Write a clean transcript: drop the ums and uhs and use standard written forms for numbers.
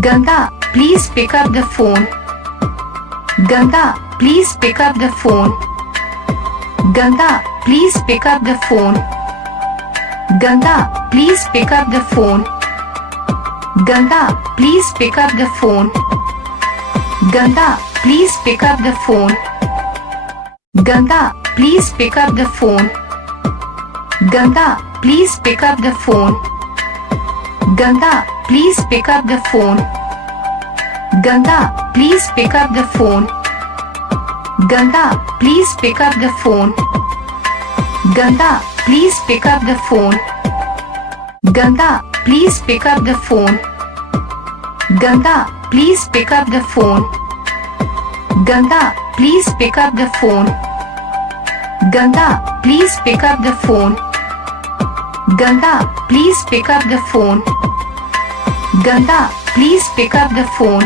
Ganga, please pick up the phone. Ganga, please pick up the phone. Ganga, please pick up the phone. Ganga, please pick up the phone. Ganga, please pick up the phone. Ganga, please pick up the phone. Ganga, please pick up the phone. Ganga, please pick up the phone. Ganga, please pick up the phone. Ganga, please pick up the phone. Ganga, please pick up the phone. Ganga, please pick up the phone. Ganga, please pick up the phone. Ganga, please pick up the phone. Ganga, please pick up the phone. Ganga, please pick up the phone. Ganga, please pick up the phone. Ganga, please pick up the phone.